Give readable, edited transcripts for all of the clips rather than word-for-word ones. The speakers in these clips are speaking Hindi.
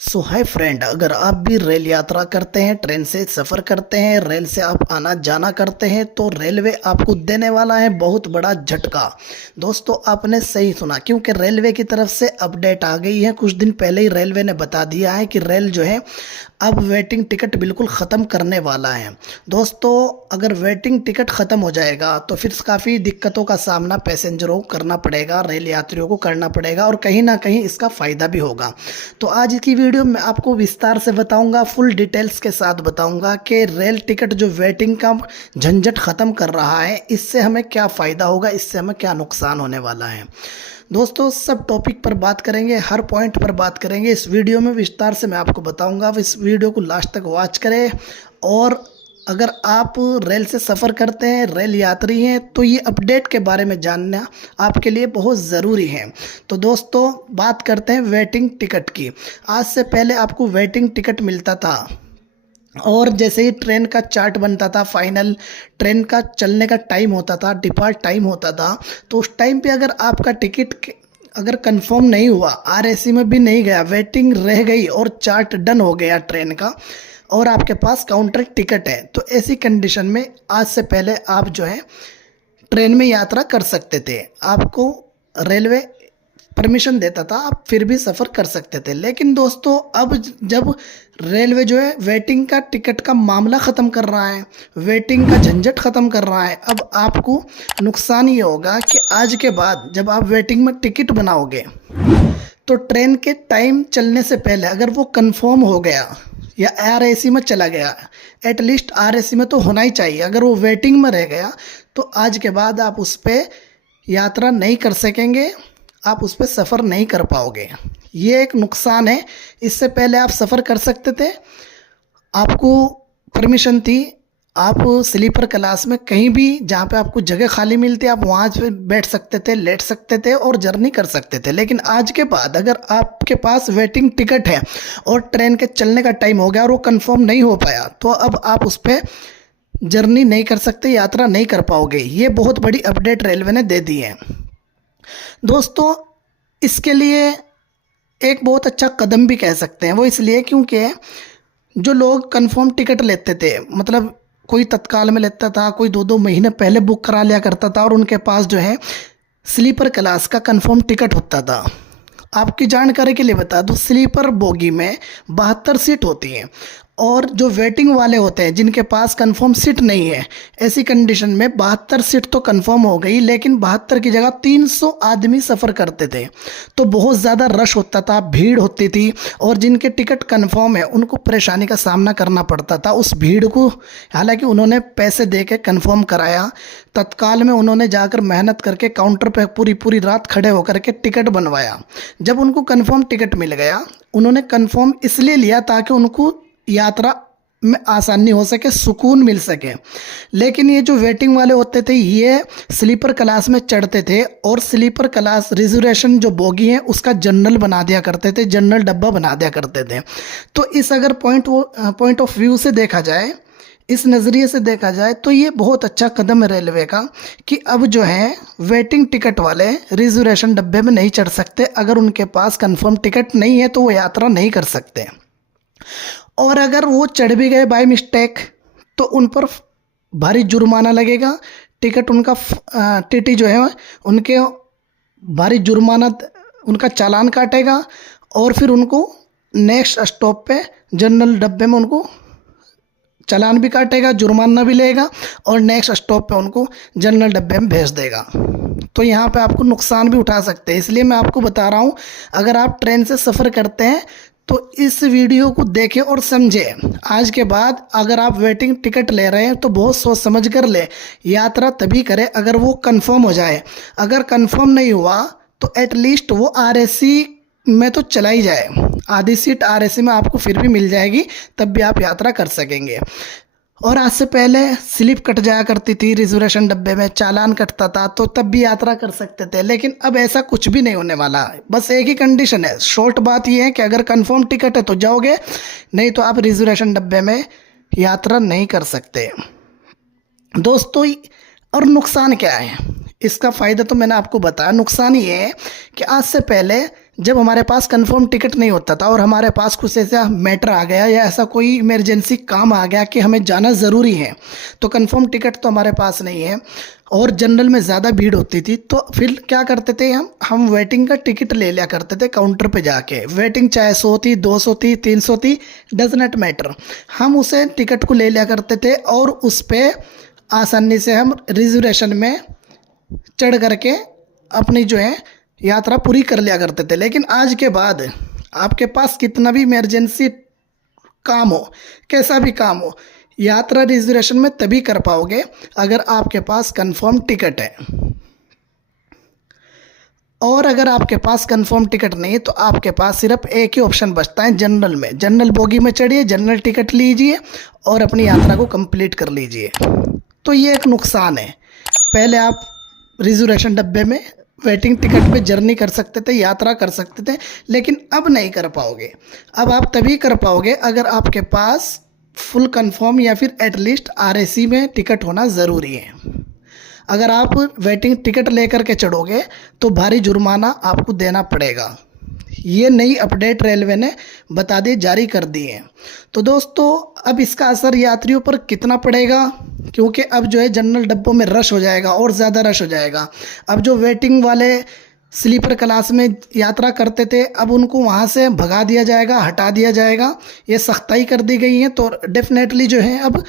सो हाय फ्रेंड, अगर आप भी रेल यात्रा करते हैं, ट्रेन से सफ़र करते हैं, रेल से आप आना जाना करते हैं तो रेलवे आपको देने वाला है बहुत बड़ा झटका। दोस्तों, आपने सही सुना, क्योंकि रेलवे की तरफ से अपडेट आ गई है। कुछ दिन पहले ही रेलवे ने बता दिया है कि रेल जो है अब वेटिंग टिकट बिल्कुल ख़त्म करने वाला है। दोस्तों, अगर वेटिंग टिकट ख़त्म हो जाएगा तो फिर काफ़ी दिक्कतों का सामना पैसेंजरों को करना पड़ेगा, रेल यात्रियों को करना पड़ेगा और कहीं ना कहीं इसका फ़ायदा भी होगा। तो आज की वीडियो में आपको विस्तार से बताऊंगा, फुल डिटेल्स के साथ बताऊंगा कि रेल टिकट जो वेटिंग का झंझट ख़त्म कर रहा है, इससे हमें क्या फ़ायदा होगा, इससे हमें क्या नुकसान होने वाला है। दोस्तों, सब टॉपिक पर बात करेंगे, हर पॉइंट पर बात करेंगे इस वीडियो में, विस्तार से मैं आपको बताऊंगा। इस वीडियो को लास्ट तक वॉच करें। और अगर आप रेल से सफ़र करते हैं, रेल यात्री हैं, तो ये अपडेट के बारे में जानना आपके लिए बहुत ज़रूरी है। तो दोस्तों, बात करते हैं वेटिंग टिकट की। आज से पहले आपको वेटिंग टिकट मिलता था और जैसे ही ट्रेन का चार्ट बनता था, फाइनल ट्रेन का चलने का टाइम होता था, डिपार्ट टाइम होता था, तो उस टाइम पे अगर आपका टिकट अगर कंफर्म नहीं हुआ, आरएसी में भी नहीं गया, वेटिंग रह गई और चार्ट डन हो गया ट्रेन का और आपके पास काउंटर टिकट है, तो ऐसी कंडीशन में आज से पहले आप जो है ट्रेन में यात्रा कर सकते थे। आपको रेलवे परमिशन देता था, आप फिर भी सफ़र कर सकते थे। लेकिन दोस्तों, अब जब रेलवे जो है वेटिंग का टिकट का मामला ख़त्म कर रहा है, वेटिंग का झंझट ख़त्म कर रहा है, अब आपको नुकसान ये होगा कि आज के बाद जब आप वेटिंग में टिकट बनाओगे तो ट्रेन के टाइम चलने से पहले अगर वो कंफर्म हो गया या आरएसी में चला गया, एटलीस्ट आरएसी में तो होना ही चाहिए, अगर वो वेटिंग में रह गया तो आज के बाद आप उस पर यात्रा नहीं कर सकेंगे, आप उस पर सफ़र नहीं कर पाओगे। ये एक नुकसान है। इससे पहले आप सफ़र कर सकते थे, आपको परमिशन थी, आप स्लीपर क्लास में कहीं भी जहाँ पे आपको जगह खाली मिलती आप वहाँ पे बैठ सकते थे, लेट सकते थे और जर्नी कर सकते थे। लेकिन आज के बाद अगर आपके पास वेटिंग टिकट है और ट्रेन के चलने का टाइम हो गया और वो कंफर्म नहीं हो पाया, तो अब आप उस पर जर्नी नहीं कर सकते, यात्रा नहीं कर पाओगे। ये बहुत बड़ी अपडेट रेलवे ने दे दी है। दोस्तों, इसके लिए एक बहुत अच्छा कदम भी कह सकते हैं। वो इसलिए क्योंकि जो लोग कंफर्म टिकट लेते थे, मतलब कोई तत्काल में लेता था, कोई 2-2 महीने पहले बुक करा लिया करता था और उनके पास जो है स्लीपर क्लास का कंफर्म टिकट होता था। आपकी जानकारी के लिए बता दूं, स्लीपर बोगी में 72 सीट होती हैं और जो वेटिंग वाले होते हैं जिनके पास कंफर्म सीट नहीं है, ऐसी कंडीशन में 72 सीट तो कंफर्म हो गई, लेकिन 72 की जगह 300 आदमी सफ़र करते थे, तो बहुत ज़्यादा रश होता था, भीड़ होती थी और जिनके टिकट कंफर्म है उनको परेशानी का सामना करना पड़ता था उस भीड़ को। हालांकि उन्होंने पैसे दे के कन्फर्म कराया, तत्काल में उन्होंने जाकर मेहनत करके काउंटर पर पूरी पूरी रात खड़े होकर के टिकट बनवाया। जब उनको कंफर्म टिकट मिल गया, उन्होंने कंफर्म इसलिए लिया ताकि उनको यात्रा में आसानी हो सके, सुकून मिल सके। लेकिन ये जो वेटिंग वाले होते थे, ये स्लीपर क्लास में चढ़ते थे और स्लीपर क्लास रिजर्वेशन जो बोगी है उसका जनरल बना दिया करते थे, जनरल डब्बा बना दिया करते थे। तो इस अगर पॉइंट ऑफ व्यू से देखा जाए, इस नज़रिए से देखा जाए, तो ये बहुत अच्छा कदम है रेलवे का कि अब जो है वेटिंग टिकट वाले रिजर्वेशन डब्बे में नहीं चढ़ सकते। अगर उनके पास कंफर्म टिकट नहीं है तो वो यात्रा नहीं कर सकते, और अगर वो चढ़ भी गए बाय मिस्टेक तो उन पर भारी जुर्माना लगेगा। टिकट उनका टीटी जो है उनके भारी जुर्माना, उनका चालान काटेगा और फिर उनको नेक्स्ट स्टॉप पे जनरल डब्बे में उनको चालान भी काटेगा, जुर्माना भी लेगा और नेक्स्ट स्टॉप पे उनको जनरल डब्बे में भेज देगा। तो यहाँ पे आपको नुकसान भी उठा सकते हैं। इसलिए मैं आपको बता रहा हूँ, अगर आप ट्रेन से सफ़र करते हैं तो इस वीडियो को देखें और समझें। आज के बाद अगर आप वेटिंग टिकट ले रहे हैं तो बहुत सोच समझ कर ले, यात्रा तभी करें अगर वो कंफर्म हो जाए। अगर कंफर्म नहीं हुआ तो एटलीस्ट वो आरएसी में तो चला ही जाए, आधी सीट आरएसी में आपको फिर भी मिल जाएगी, तब भी आप यात्रा कर सकेंगे। और आज से पहले स्लिप कट जाया करती थी रिजर्वेशन डब्बे में, चालान कटता था, तो तब भी यात्रा कर सकते थे। लेकिन अब ऐसा कुछ भी नहीं होने वाला है। बस एक ही कंडीशन है, शॉर्ट बात यह है कि अगर कंफर्म टिकट है तो जाओगे, नहीं तो आप रिजर्वेशन डब्बे में यात्रा नहीं कर सकते। दोस्तों, और नुकसान क्या है इसका? फ़ायदा तो मैंने आपको बताया। नुकसान ये है कि आज से पहले जब हमारे पास कंफर्म टिकट नहीं होता था और हमारे पास कुछ ऐसा मैटर आ गया या ऐसा कोई इमरजेंसी काम आ गया कि हमें जाना ज़रूरी है, तो कंफर्म टिकट तो हमारे पास नहीं है और जनरल में ज़्यादा भीड़ होती थी, तो फिर क्या करते थे हम वेटिंग का टिकट ले लिया करते थे काउंटर पे जाके। वेटिंग चाहे 100 थी, 200 थी, 300 थी, डज नॉट मैटर, हम उसे टिकट को ले लिया करते थे और उस पर आसानी से हम रिजर्वेशन में चढ़ करके अपनी जो है यात्रा पूरी कर लिया करते थे। लेकिन आज के बाद आपके पास कितना भी इमरजेंसी काम हो, कैसा भी काम हो, यात्रा रिजर्वेशन में तभी कर पाओगे अगर आपके पास कंफर्म टिकट है। और अगर आपके पास कंफर्म टिकट नहीं है तो आपके पास सिर्फ एक ही ऑप्शन बचता है जनरल में। जनरल बोगी में चढ़िए, जनरल टिकट लीजिए और अपनी यात्रा को कंप्लीट कर लीजिए। तो ये एक नुकसान है। पहले आप रिजर्वेशन डब्बे में वेटिंग टिकट पे जर्नी कर सकते थे, यात्रा कर सकते थे, लेकिन अब नहीं कर पाओगे। अब आप तभी कर पाओगे अगर आपके पास फुल कंफर्म या फिर एटलीस्ट आरएसी में टिकट होना ज़रूरी है। अगर आप वेटिंग टिकट लेकर के चढ़ोगे तो भारी जुर्माना आपको देना पड़ेगा। ये नई अपडेट रेलवे ने बता दी, जारी कर दी है। तो दोस्तों अब इसका असर यात्रियों पर कितना पड़ेगा, क्योंकि अब जो है जनरल डब्बों में रश हो जाएगा और ज़्यादा रश हो जाएगा। अब जो वेटिंग वाले स्लीपर क्लास में यात्रा करते थे अब उनको वहाँ से भगा दिया जाएगा, हटा दिया जाएगा। ये सख्ताई कर दी गई है। तो डेफिनेटली जो है अब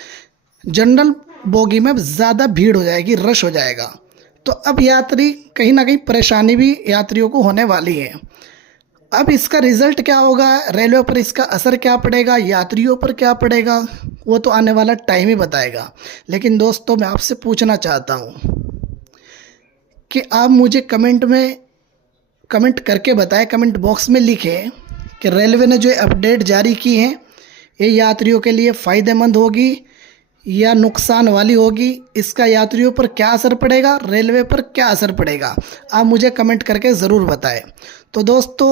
जनरल बोगी में ज़्यादा भीड़ हो जाएगी, रश हो जाएगा। तो अब यात्री कहीं ना कहीं परेशानी भी यात्रियों को होने वाली है। अब इसका रिज़ल्ट क्या होगा, रेलवे पर इसका असर क्या पड़ेगा, यात्रियों पर क्या पड़ेगा, वो तो आने वाला टाइम ही बताएगा। लेकिन दोस्तों मैं आपसे पूछना चाहता हूँ कि आप मुझे कमेंट करके बताएं, कमेंट बॉक्स में लिखें कि रेलवे ने जो अपडेट जारी की है ये यात्रियों के लिए फ़ायदेमंद होगी या नुकसान वाली होगी। इसका यात्रियों पर क्या असर पड़ेगा, रेलवे पर क्या असर पड़ेगा, आप मुझे कमेंट करके ज़रूर बताएं। तो दोस्तों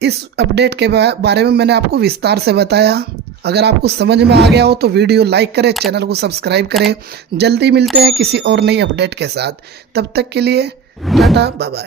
इस अपडेट के बारे में मैंने आपको विस्तार से बताया। अगर आपको समझ में आ गया हो तो वीडियो लाइक करें, चैनल को सब्सक्राइब करें। जल्दी मिलते हैं किसी और नई अपडेट के साथ। तब तक के लिए टाटा, बाय बाय।